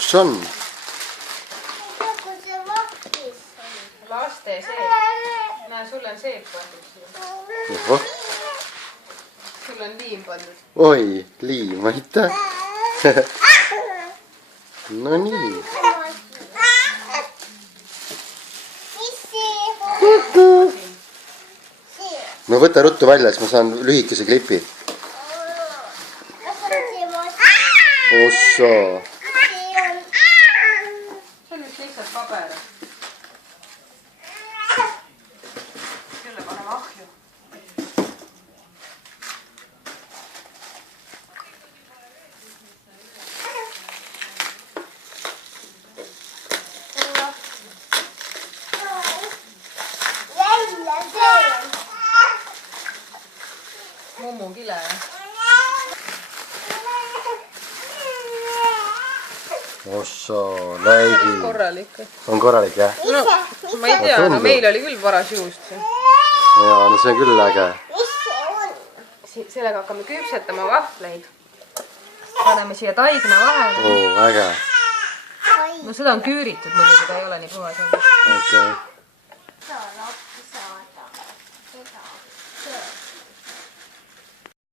kus see on? Laste seep. Näe, sul on seep pandud siia. Sul on liim pandud. Oi, liim, aitäh. No nii. No võta ruttu välja, siis ma saan lühikese klipi. Ossa. See on nüüd lihtsalt paber. Selle paneme ahju. Mummu kile. Ossa, näigi. Korralik. On korralik, jah? No, ma ei tea, aga meil oli küll paras juust. Jaa, no see on küll äge. Sellega hakkame küpsetama vahvleid. Paneme siia taigna vahele. Oo, äge. No seda on küüritud muidugi, ta ei ole nii puhas. Okei.